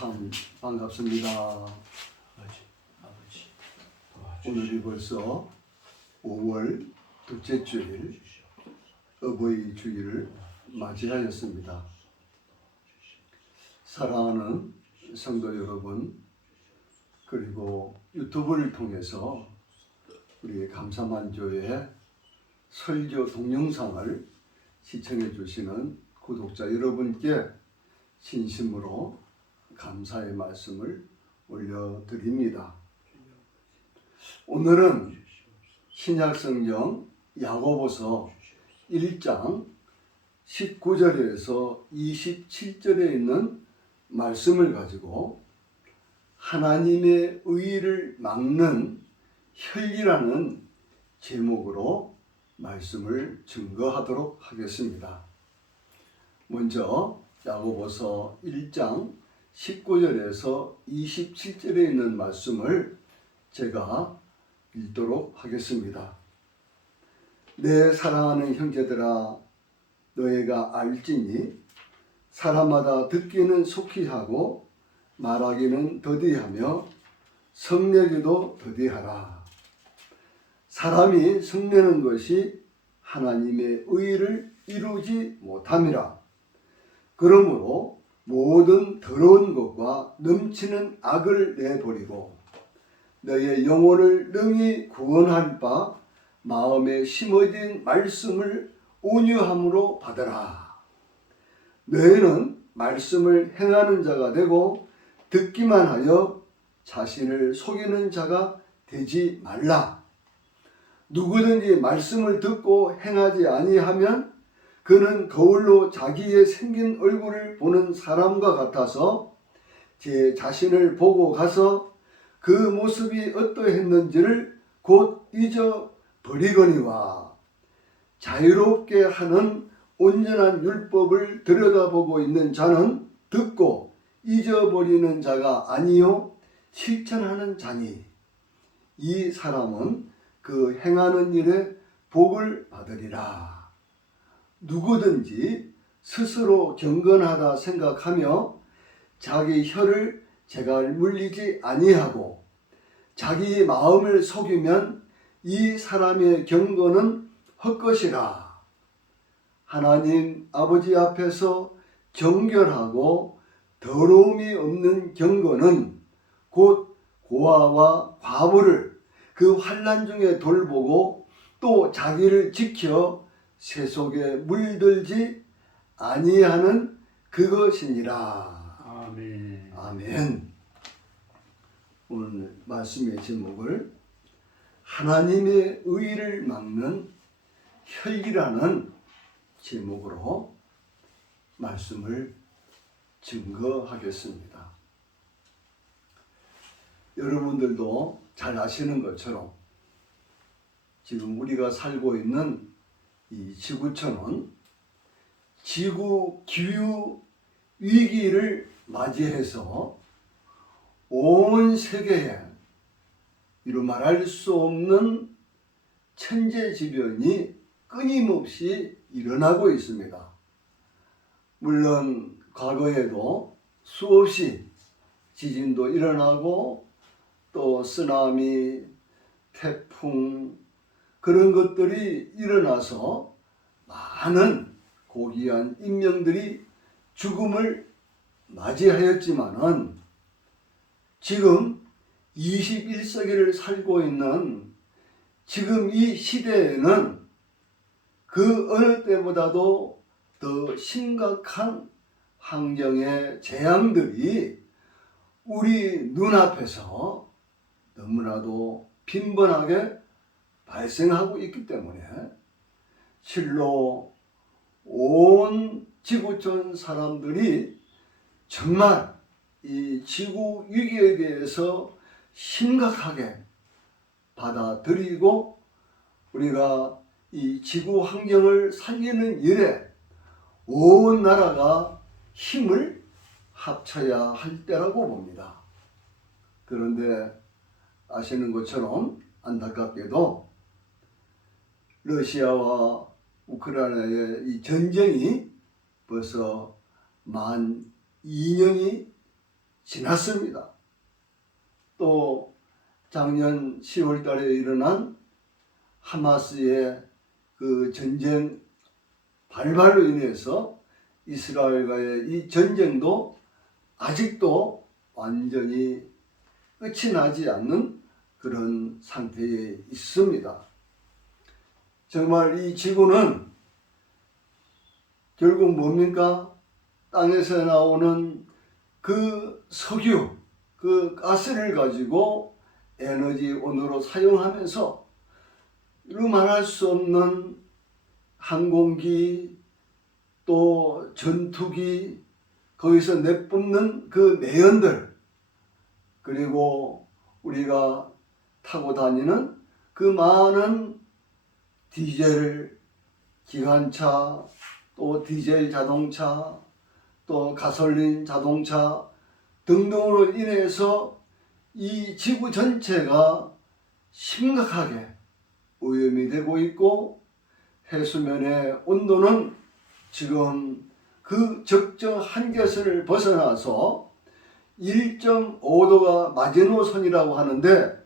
참 반갑습니다. 오늘이 벌써 5월 둘째 주일 어버이 주일을 맞이하였습니다. 사랑하는 성도 여러분, 그리고 유튜브를 통해서 우리 감사만교회 설교 동영상을 시청해 주시는 구독자 여러분께 진심으로 감사의 말씀을 올려드립니다. 오늘은 신약성경 야고보서 1장 19절에서 27절에 있는 말씀을 가지고 하나님의 의를 막는 혈기라는 제목으로 말씀을 증거하도록 하겠습니다. 먼저 야고보서 1장 19절에서 27절에 있는 말씀을 제가 읽도록 하겠습니다. 내 사랑하는 형제들아, 너희가 알지니 사람마다 듣기는 속히 하고 말하기는 더디하며 성내기도 더디하라. 사람이 성내는 것이 하나님의 의를 이루지 못함이라. 그러므로 모든 더러운 것과 넘치는 악을 내버리고 너희의 영혼을 능히 구원할 바 마음에 심어진 말씀을 온유함으로 받으라. 너희는 말씀을 행하는 자가 되고 듣기만 하여 자신을 속이는 자가 되지 말라. 누구든지 말씀을 듣고 행하지 아니하면 그는 거울로 자기의 생긴 얼굴을 보는 사람과 같아서 제 자신을 보고 가서 그 모습이 어떠했는지를 곧 잊어버리거니와 자유롭게 하는 온전한 율법을 들여다보고 있는 자는 듣고 잊어버리는 자가 아니요 실천하는 자니 이 사람은 그 행하는 일에 복을 받으리라. 누구든지 스스로 경건하다 생각하며 자기 혀를 제갈 물리지 아니하고 자기 마음을 속이면 이 사람의 경건은 헛것이라. 하나님 아버지 앞에서 정결하고 더러움이 없는 경건은 곧 고아와 과부를 그 환난 중에 돌보고 또 자기를 지켜 세속에 물들지 아니하는 그것이니라. 아멘. 아멘. 오늘 말씀의 제목을 하나님의 의를 막는 혈기라는 제목으로 말씀을 증거하겠습니다. 여러분들도 잘 아시는 것처럼 지금 우리가 살고 있는 이 지구촌은 지구 기후 위기를 맞이해서 온 세계에 이루 말할 수 없는 천재지변이 끊임없이 일어나고 있습니다. 물론 과거에도 수없이 지진도 일어나고 또 쓰나미, 태풍 그런 것들이 일어나서 많은 고귀한 인명들이 죽음을 맞이하였지만은 지금 21세기를 살고 있는 지금 이 시대에는 그 어느 때보다도 더 심각한 환경의 재앙들이 우리 눈앞에서 너무나도 빈번하게 발생하고 있기 때문에 실로 온 지구촌 사람들이 정말 이 지구 위기에 대해서 심각하게 받아들이고 우리가 이 지구 환경을 살리는 일에 온 나라가 힘을 합쳐야 할 때라고 봅니다. 그런데 아시는 것처럼 안타깝게도 러시아와 우크라이나의 이 전쟁이 벌써 만 2년이 지났습니다. 또 작년 10월 달에 일어난 하마스의 그 전쟁 발발로 인해서 이스라엘과의 이 전쟁도 아직도 완전히 끝이 나지 않는 그런 상태에 있습니다. 정말 이 지구는 결국 뭡니까? 땅에서 나오는 그 석유, 그 가스를 가지고 에너지원으로 사용하면서 이루 말할 수 없는 항공기, 또 전투기, 거기서 내뿜는 그 내연들, 그리고 우리가 타고 다니는 그 많은 디젤 기관차, 또 디젤 자동차, 또 가솔린 자동차 등등으로 인해서 이 지구 전체가 심각하게 오염이 되고 있고, 해수면의 온도는 지금 그 적정 한계선을 벗어나서 1.5도가 마지노선이라고 하는데,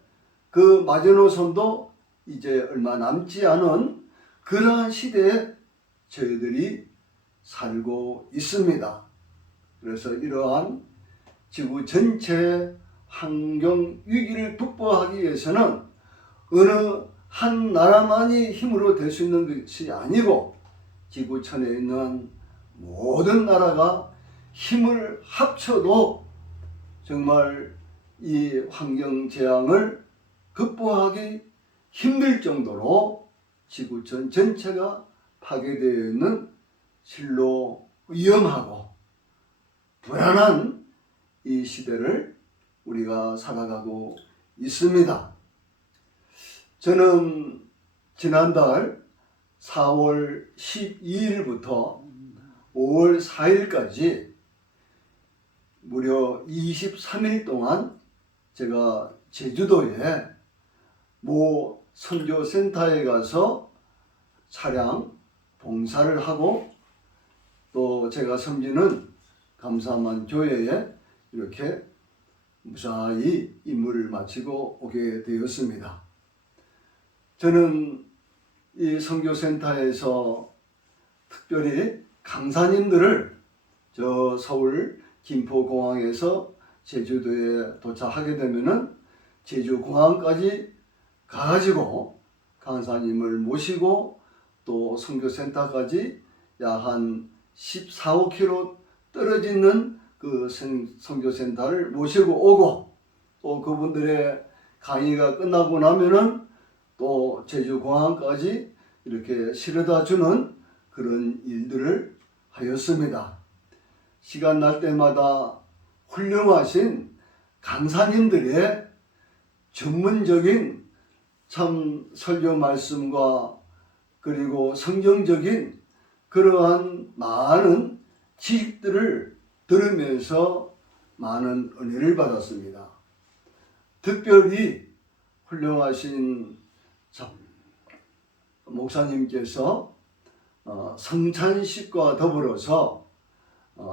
그 마지노선도 이제 얼마 남지 않은 그러한 시대에 저희들이 살고 있습니다. 그래서 이러한 지구 전체 환경 위기를 극복하기 위해서는 어느 한 나라만이 힘으로 될 수 있는 것이 아니고, 지구촌에 있는 모든 나라가 힘을 합쳐도 정말 이 환경 재앙을 극복하기 힘들 정도로 지구촌 전체가 파괴되어 있는 실로 위험하고 불안한 이 시대를 우리가 살아가고 있습니다. 저는 지난달 4월 12일부터 5월 4일까지 무려 23일 동안 제가 제주도에 모 선교센터에 가서 차량 봉사를 하고, 또 제가 섬기는 감사만 교회에 이렇게 무사히 임무를 마치고 오게 되었습니다. 저는 이 선교센터에서 특별히 강사님들을 저 서울 김포공항에서 제주도에 도착하게 되면은 제주공항까지 가가지고 강사님을 모시고, 또 선교센터까지 약 한 14, 15km 떨어지는 그 선교센터를 모시고 오고, 또 그분들의 강의가 끝나고 나면은 또 제주공항까지 이렇게 실어다 주는 그런 일들을 하였습니다. 시간 날 때마다 훌륭하신 강사님들의 전문적인 참 설교 말씀과 그리고 성경적인 그러한 많은 지식들을 들으면서 많은 은혜를 받았습니다. 특별히 훌륭하신 목사님께서 성찬식과 더불어서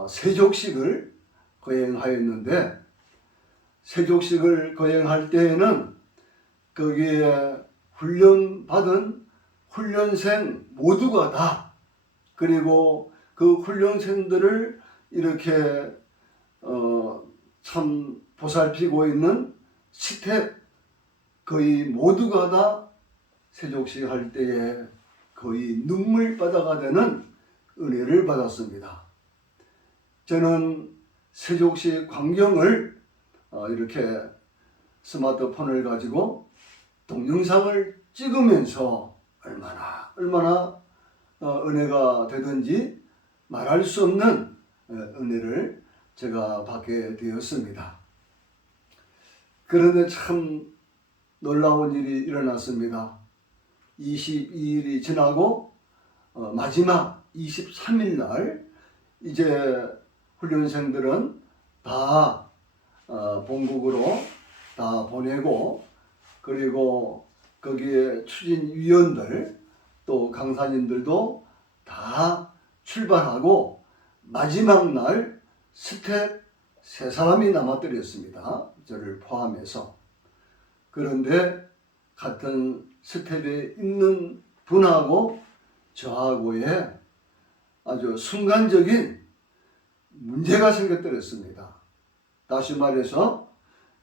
세족식을 거행하였는데, 세족식을 거행할 때에는 거기에 훈련받은 훈련생 모두가 다, 그리고 그 훈련생들을 이렇게 참 보살피고 있는 스텝 거의 모두가 다 세족식 할 때에 거의 눈물바다가 되는 은혜를 받았습니다. 저는 세족식 광경을 이렇게 스마트폰을 가지고 동영상을 찍으면서 얼마나 은혜가 되든지 말할 수 없는 은혜를 제가 받게 되었습니다. 그런데 참 놀라운 일이 일어났습니다. 22일이 지나고 마지막 23일 날 이제 훈련생들은 다 본국으로 다 보내고, 그리고 거기에 추진위원들 또 강사님들도 다 출발하고, 마지막 날 스텝 3사람이 남아들었습니다. 저를 포함해서. 그런데 같은 스텝에 있는 분하고 저하고의 아주 순간적인 문제가 생겼더랬습니다. 다시 말해서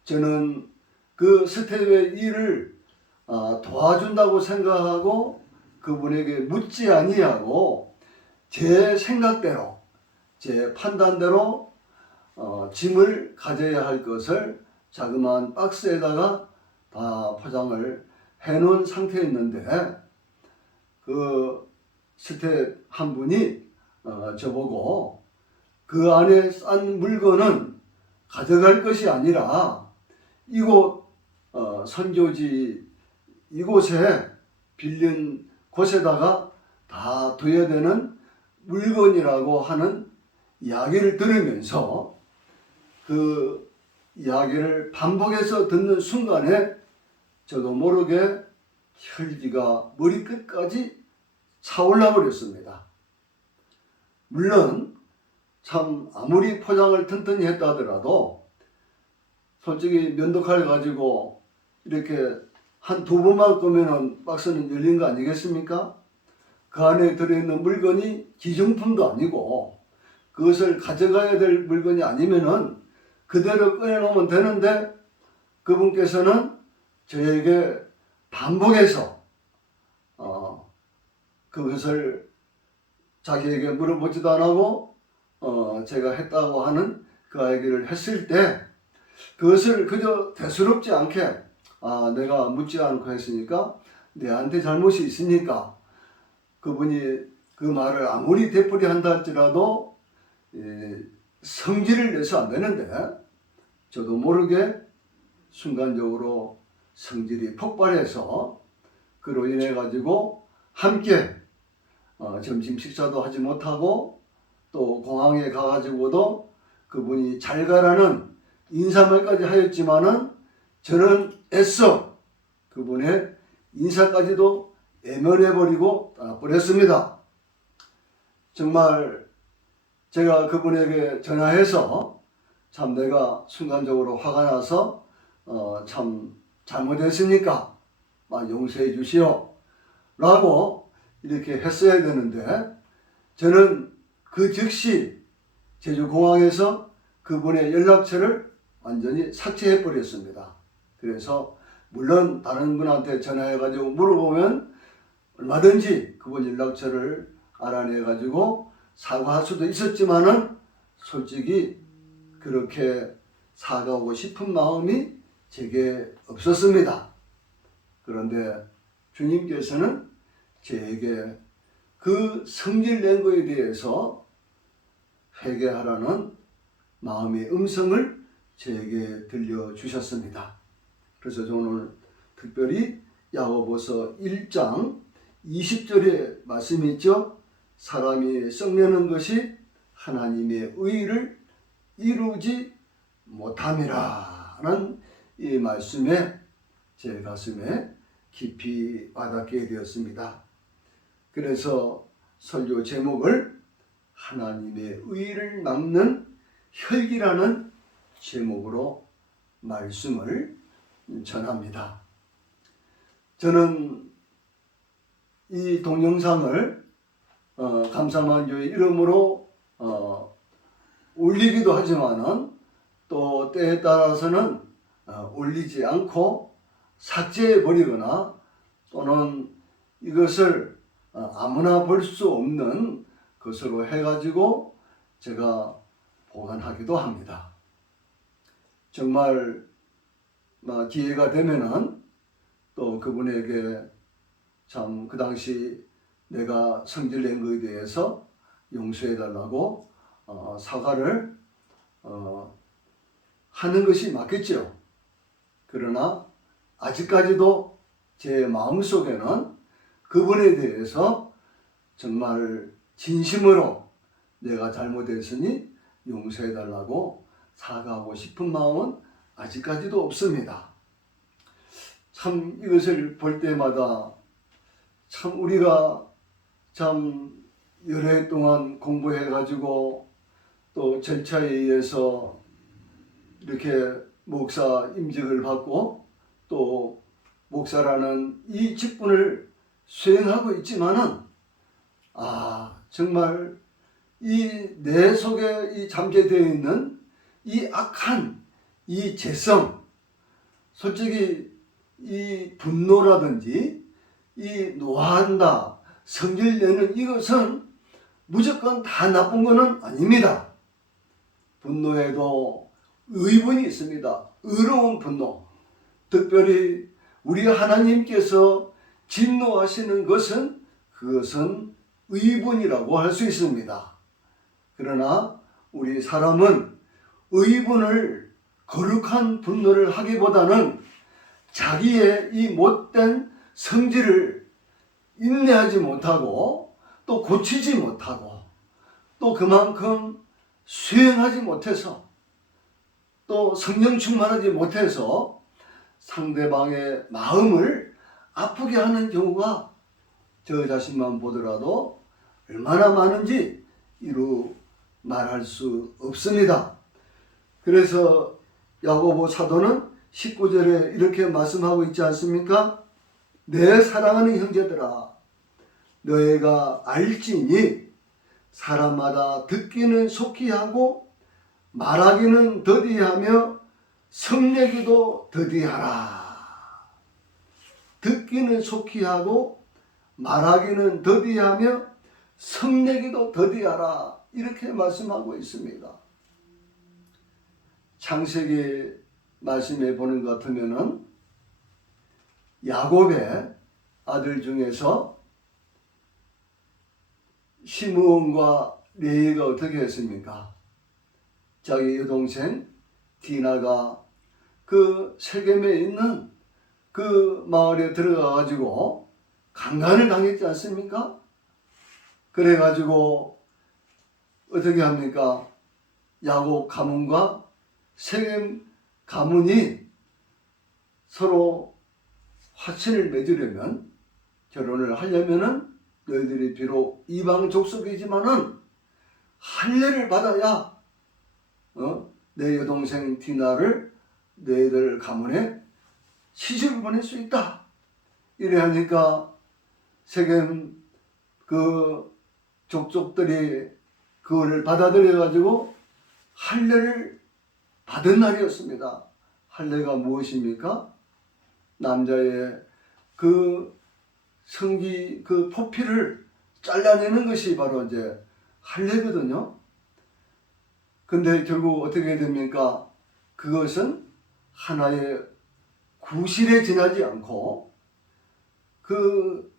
저는 그 스텝의 일을 도와준다고 생각하고 그분에게 묻지 아니하고 제 생각대로 제 판단대로 짐을 가져야 할 것을 자그마한 박스에다가 다 포장을 해놓은 상태였는데 그 스텝 한 분이 저보고 그 안에 싼 물건은 가져갈 것이 아니라 이곳 선교지 이곳에 빌린 곳에다가 다 둬야 되는 물건이라고 하는 이야기를 들으면서 그 이야기를 반복해서 듣는 순간에 저도 모르게 혈기가 머리끝까지 차올라 버렸습니다. 물론 참 아무리 포장을 튼튼히 했다 하더라도 솔직히 면도칼 가지고 이렇게 한 2번만 끄면은 박스는 열린 거 아니겠습니까? 그 안에 들어있는 물건이 기증품도 아니고 그것을 가져가야 될 물건이 아니면은 그대로 꺼내놓으면 되는데 그분께서는 저에게 반복해서 그것을 자기에게 물어보지도 안 하고 제가 했다고 하는 그 얘기를 했을 때 그것을 그저 대수롭지 않게 내가 묻지 않고 했으니까 내한테 잘못이 있으니까 그분이 그 말을 아무리 되풀이 한다 할지라도 성질을 내서 안 되는데 저도 모르게 순간적으로 성질이 폭발해서 그로 인해 가지고 함께 점심 식사도 하지 못하고 또 공항에 가가지고도 그분이 잘 가라는 인사말까지 하였지만은 저는 애써 그분의 인사까지도 애면해버리고 떠나버렸습니다. 정말 제가 그분에게 전화해서 참 내가 순간적으로 화가 나서 참 잘못했으니까 용서해 주시오 라고 이렇게 했어야 되는데 저는 그 즉시 제주공항에서 그분의 연락처를 완전히 삭제해 버렸습니다. 그래서 물론 다른 분한테 전화해 가지고 물어보면 얼마든지 그분 연락처를 알아내 가지고 사과할 수도 있었지만은 솔직히 그렇게 사과하고 싶은 마음이 제게 없었습니다. 그런데 주님께서는 제게 그 성질 낸 거에 대해서 회개하라는 마음의 음성을 제게 들려주셨습니다. 그래서 저는 오늘 특별히 야고보서 1장 20절의 말씀이 있죠. 사람이 썩내는 것이 하나님의 의를 이루지 못함이라는 이 말씀에 제 가슴에 깊이 와닿게 되었습니다. 그래서 설교 제목을 하나님의 의를 막는 혈기라는 제목으로 말씀을 전합니다. 저는 이 동영상을 감사만교회 이름으로 올리기도 하지만은 또 때에 따라서는 올리지 않고 삭제해 버리거나 또는 이것을 아무나 볼 수 없는 것으로 해가지고 제가 보관하기도 합니다. 정말 기회가 되면은 또 그분에게 참 그 당시 내가 성질낸 것에 대해서 용서해 달라고 사과를 하는 것이 맞겠죠. 그러나 아직까지도 제 마음속에는 그분에 대해서 정말 진심으로 내가 잘못했으니 용서해 달라고 사과하고 싶은 마음은 아직까지도 없습니다. 참 이것을 볼 때마다 참 우리가 참 여러 해 동안 공부해 가지고 또 절차에 의해서 이렇게 목사 임직을 받고 또 목사라는 이 직분을 수행하고 있지만은 정말 이 내 속에 이 잠재되어 있는 이 악한 이 죄성, 솔직히 이 분노라든지 이 노한다, 성질내는 이것은 무조건 다 나쁜 것은 아닙니다. 분노에도 의분이 있습니다. 의로운 분노. 특별히 우리 하나님께서 진노하시는 것은 그것은 의분이라고 할 수 있습니다. 그러나 우리 사람은 의분을 거룩한 분노를 하기보다는 자기의 이 못된 성질을 인내하지 못하고 또 고치지 못하고 또 그만큼 수행하지 못해서 또 성령 충만하지 못해서 상대방의 마음을 아프게 하는 경우가 저 자신만 보더라도 얼마나 많은지 이루 말할 수 없습니다. 그래서 야고보 사도는 19절에 이렇게 말씀하고 있지 않습니까? 내 사랑하는 형제들아, 너희가 알지니 사람마다 듣기는 속히 하고 말하기는 더디하며 성내기도 더디하라. 듣기는 속히 하고 말하기는 더디하며 성내기도 더디하라. 이렇게 말씀하고 있습니다. 창세기 말씀해 보는 것 같으면은 야곱의 아들 중에서 시므온과 레위가 어떻게 했습니까? 자기 여동생 디나가 그 세겜에 있는 그 마을에 들어가 가지고 강간을 당했지 않습니까? 그래 가지고 어떻게 합니까? 야곱 가문과 세겜 가문이 서로 화친을 맺으려면, 결혼을 하려면은 너희들이 비록 이방 족속이지만은 할례를 받아야 내 여동생 디나를 너희들 가문에 시집을 보낼 수 있다. 이래 하니까 세겜 그 족속들이 그거를 받아들여 가지고 할례를 받은 날이었습니다. 할례가 무엇입니까? 남자의 그 성기 그 포피를 잘라내는 것이 바로 이제 할례거든요. 근데 결국 어떻게 됩니까? 그것은 하나의 구실에 지나지 않고 그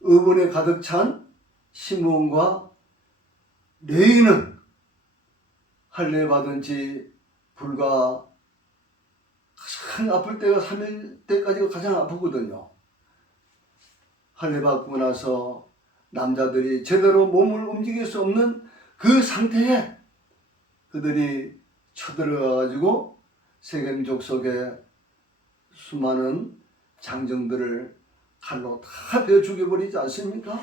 의분에 가득 찬 시므온과 레위는 할례 받은 지 불과 가장 아플 때가 3일 때까지가 가장 아프거든요. 할례 받고 나서 남자들이 제대로 몸을 움직일 수 없는 그 상태에 그들이 쳐들어가 가지고 세겜 족속의 수많은 장정들을 칼로 다 베어 죽여버리지 않습니까?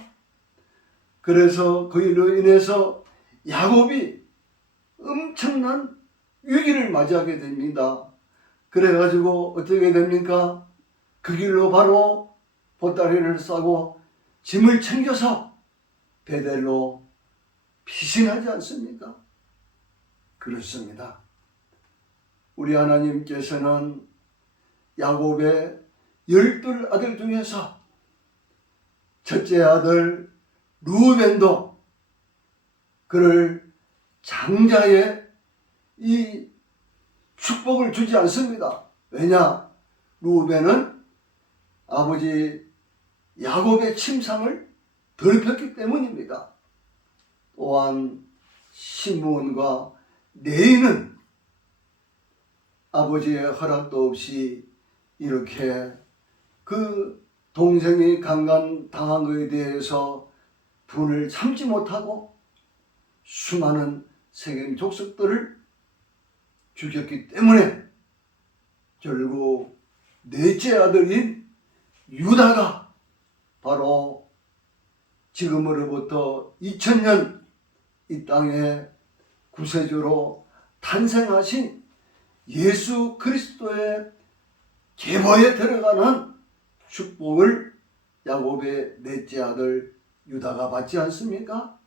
그래서 그 일로 인해서 야곱이 엄청난 위기를 맞이하게 됩니다. 그래가지고 어떻게 됩니까? 그 길로 바로 보따리를 싸고 짐을 챙겨서 베델로 피신하지 않습니까? 그렇습니다. 우리 하나님께서는 야곱의 12 아들 중에서 첫째 아들 루벤도 그를 장자의 이 축복을 주지 않습니다. 왜냐? 루벤은 아버지 야곱의 침상을 더럽혔기 때문입니다. 또한 시므온과 레위는 아버지의 허락도 없이 이렇게 그 동생이 강간 당한 것에 대해서 분을 참지 못하고 수많은 세겜 족속들을 죽였기 때문에 결국 넷째 아들인 유다가 바로 지금으로부터 2000년 이 땅에 구세주로 탄생하신 예수 그리스도의 계보에 들어가는 축복을 야곱의 넷째 아들 유다가 받지 않습니까?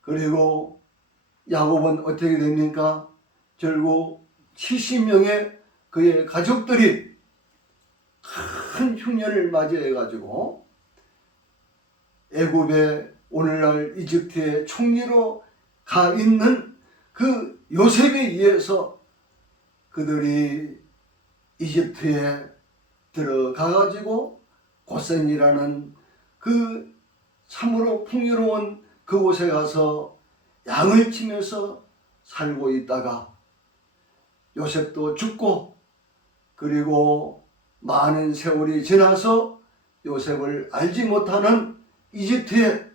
그리고 야곱은 어떻게 됩니까? 결국 70명의 그의 가족들이 큰 흉년을 맞이해 가지고 애굽의 오늘날 이집트의 총리로 가 있는 그 요셉에 의해서 그들이 이집트에 들어가 가지고 고센이라는 그 참으로 풍요로운 그곳에 가서 양을 치면서 살고 있다가 요셉도 죽고 그리고 많은 세월이 지나서 요셉을 알지 못하는 이집트의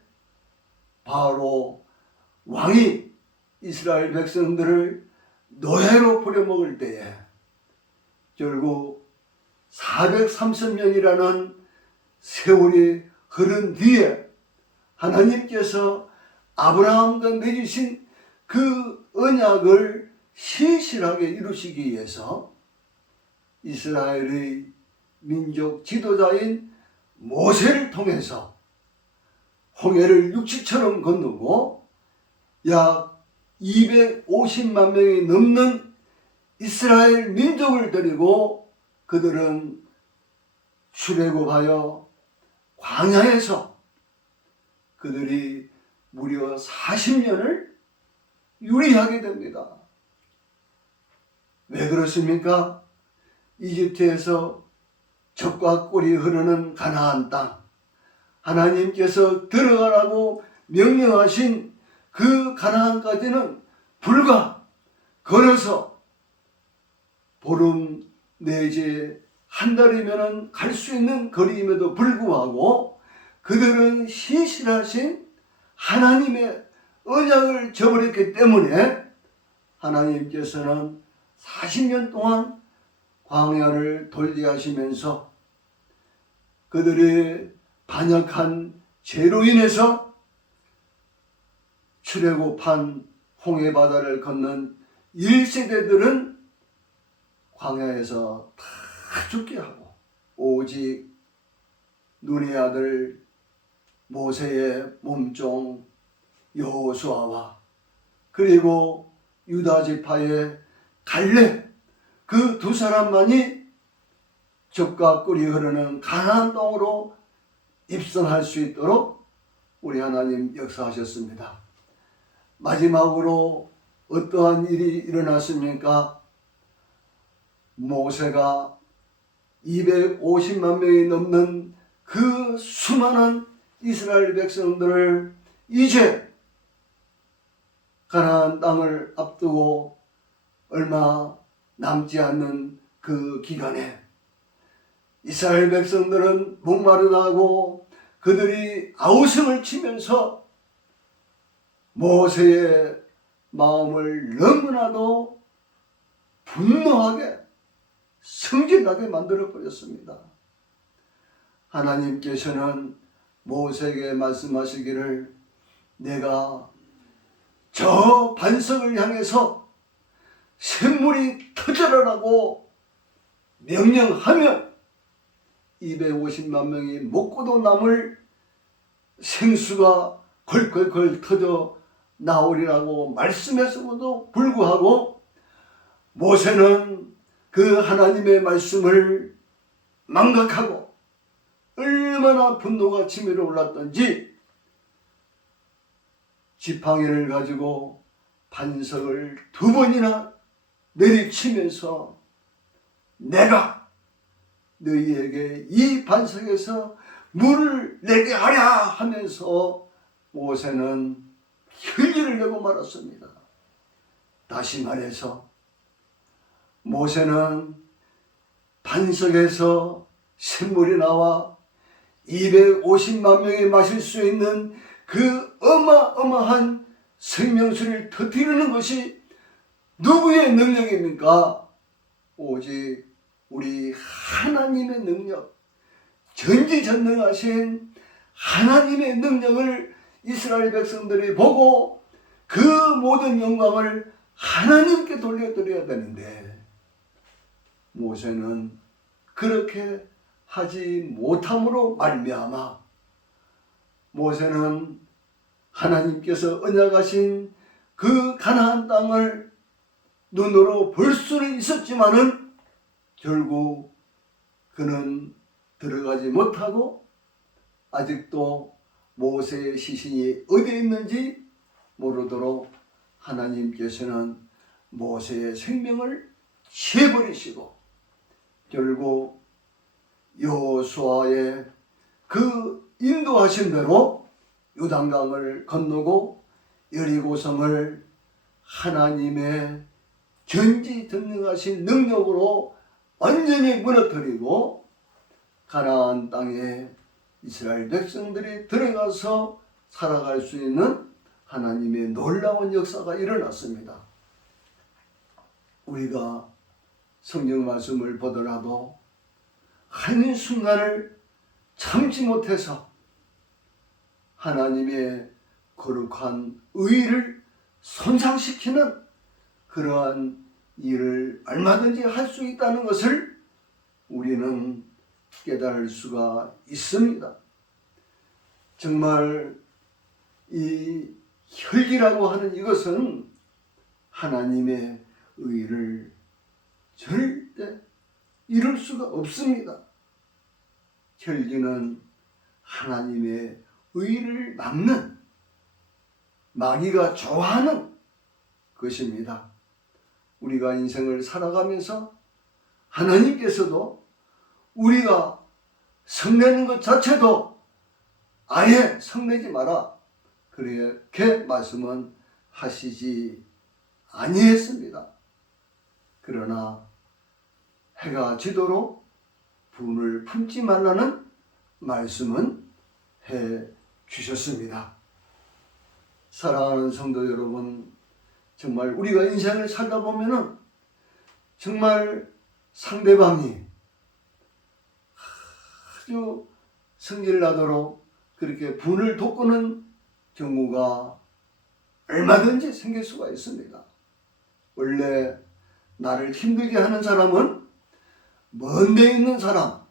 바로 왕이 이스라엘 백성들을 노예로 부려먹을 때에 결국 430년이라는 세월이 흐른 뒤에 하나님께서 아브라함과 맺으신 그 언약을 신실하게 이루시기 위해서 이스라엘의 민족 지도자인 모세를 통해서 홍해를 육지처럼 건너고 약 250만 명이 넘는 이스라엘 민족을 데리고 그들은 출애굽하여 광야에서 그들이 무려 40년을 유리하게 됩니다. 왜 그렇습니까? 이집트에서 젖과 꿀이 흐르는 가나안 땅, 하나님께서 들어가라고 명령하신 그 가나안까지는 불과 걸어서 보름 내지 한 달이면 갈 수 있는 거리임에도 불구하고 그들은 신실하신 하나님의 언약을 저버렸기 때문에 하나님께서는 40년 동안 광야를 돌리하시면서 그들이 반역한 죄로 인해서 출애굽한 홍해바다를 건넌 1세대들은 광야에서 다 죽게 하고 오직 눈의 아들 모세의 몸종 여호수아와 그리고 유다 지파의 갈렙 그 두 사람만이 젖과 꿀이 흐르는 가나안 땅으로 입성할 수 있도록 우리 하나님 역사하셨습니다. 마지막으로 어떠한 일이 일어났습니까? 모세가 250만 명이 넘는 그 수많은 이스라엘 백성들을 이제 가나안 땅을 앞두고 얼마 남지 않는 그 기간에 이스라엘 백성들은 목마르다고 그들이 아우성을 치면서 모세의 마음을 너무나도 분노하게 성질나게 만들어 버렸습니다. 하나님께서는 모세에게 말씀하시기를 내가 저 반석을 향해서 샘물이 터져라라고 명령하면 250만 명이 먹고도 남을 생수가 걸걸걸 터져 나오리라고 말씀했음에도 불구하고 모세는 그 하나님의 말씀을 망각하고 얼마나 분노가 치밀어 올랐던지 지팡이를 가지고 반석을 2번이나 내리치면서 내가 너희에게 이 반석에서 물을 내게 하랴 하면서 모세는 혈기를 내고 말았습니다. 다시 말해서 모세는 반석에서 샘물이 나와 250만 명이 마실 수 있는 그 어마어마한 생명수를 터뜨리는 것이 누구의 능력입니까? 오직 우리 하나님의 능력, 전지전능하신 하나님의 능력을 이스라엘 백성들이 보고 그 모든 영광을 하나님께 돌려드려야 되는데 모세는 그렇게 하지 못함으로 말미암아 모세는 하나님께서 언약하신 그 가나안 땅을 눈으로 볼 수는 있었지만은 결국 그는 들어가지 못하고 아직도 모세의 시신이 어디에 있는지 모르도록 하나님께서는 모세의 생명을 취해버리시고 결국 여호수아의 그 인도하신 대로 요단강을 건너고 여리고성을 하나님의 전지전능하신 능력으로 완전히 무너뜨리고 가나안 땅에 이스라엘 백성들이 들어가서 살아갈 수 있는 하나님의 놀라운 역사가 일어났습니다. 우리가 성경 말씀을 보더라도 한순간을 참지 못해서 하나님의 거룩한 의를 손상시키는 그러한 일을 얼마든지 할 수 있다는 것을 우리는 깨달을 수가 있습니다. 정말 이 혈기라고 하는 이것은 하나님의 의를 절대 이룰 수가 없습니다. 혈기는 하나님의 의를 막는 마귀가 좋아하는 것입니다. 우리가 인생을 살아가면서 하나님께서도 우리가 성내는 것 자체도 아예 성내지 마라 그렇게 말씀은 하시지 아니했습니다. 그러나 해가 지도록 분을 품지 말라는 말씀은 해 주셨습니다. 사랑하는 성도 여러분, 정말 우리가 인생을 살다 보면은 정말 상대방이 아주 성질 나도록 그렇게 분을 돋구는 경우가 얼마든지 생길 수가 있습니다. 원래 나를 힘들게 하는 사람은 먼 데 있는 사람,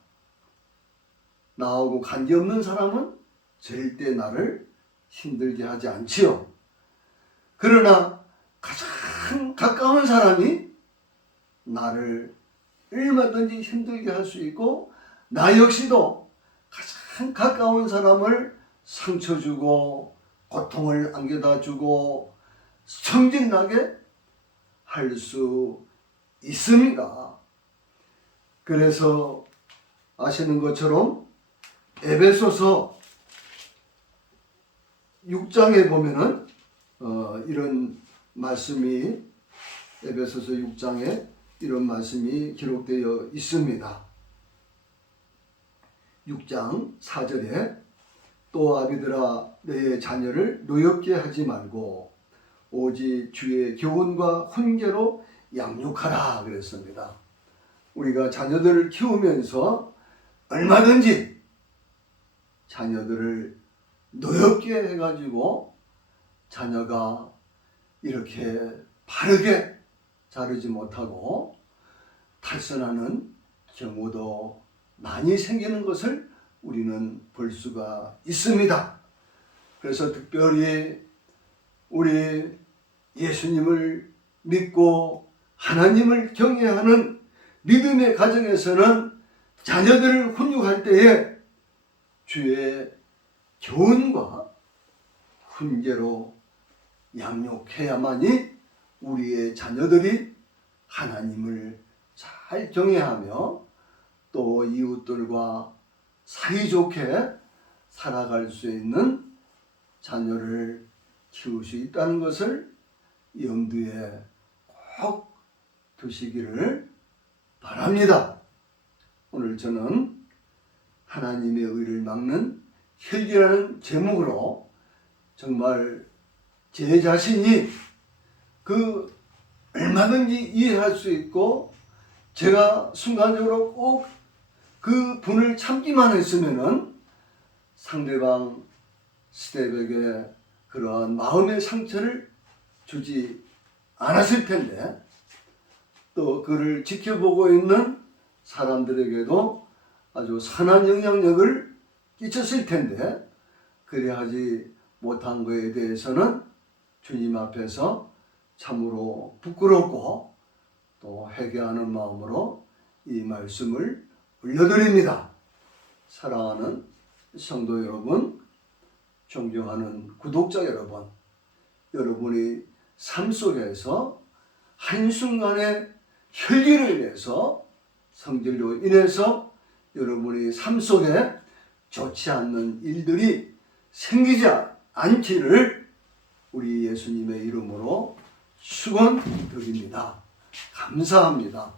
나하고 관계없는 사람은 절대 나를 힘들게 하지 않지요. 그러나 가장 가까운 사람이 나를 얼마든지 힘들게 할 수 있고 나 역시도 가장 가까운 사람을 상처 주고 고통을 안겨다 주고 성질나게 할 수 있습니다. 그래서 아시는 것처럼 에베소서 6장에 보면은 이런 말씀이 에베소서 6장에 이런 말씀이 기록되어 있습니다. 6장 4절에 또 아비들아 너의 자녀를 노엽게 하지 말고 오직 주의 교훈과 훈계로 양육하라 그랬습니다. 우리가 자녀들을 키우면서 얼마든지 자녀들을 노엽게 해가지고 자녀가 이렇게 바르게 자르지 못하고 탈선하는 경우도 많이 생기는 것을 우리는 볼 수가 있습니다. 그래서 특별히 우리 예수님을 믿고 하나님을 경외하는 믿음의 가정에서는 자녀들을 훈육할 때에 주의 교훈과 훈계로 양육해야만이 우리의 자녀들이 하나님을 잘 경외하며 또 이웃들과 사이좋게 살아갈 수 있는 자녀를 키울 수 있다는 것을 염두에 꼭 두시기를 바랍니다. 오늘 저는 하나님의 의를 막는 혈기라는 제목으로 정말 제 자신이 그 얼마든지 이해할 수 있고 제가 순간적으로 꼭 그 분을 참기만 했으면은 상대방 스텝에게 그러한 마음의 상처를 주지 않았을 텐데 또 그를 지켜보고 있는 사람들에게도 아주 선한 영향력을 끼쳤을 텐데 그리하지 못한 것에 대해서는 주님 앞에서 참으로 부끄럽고 또 회개하는 마음으로 이 말씀을 올려드립니다. 사랑하는 성도 여러분, 존경하는 구독자 여러분, 여러분이 삶 속에서 한순간의 혈기를 내서 성질로 인해서 여러분이 삶 속에 좋지 않는 일들이 생기지 않기를 우리 예수님의 이름으로 축원드립니다. 감사합니다.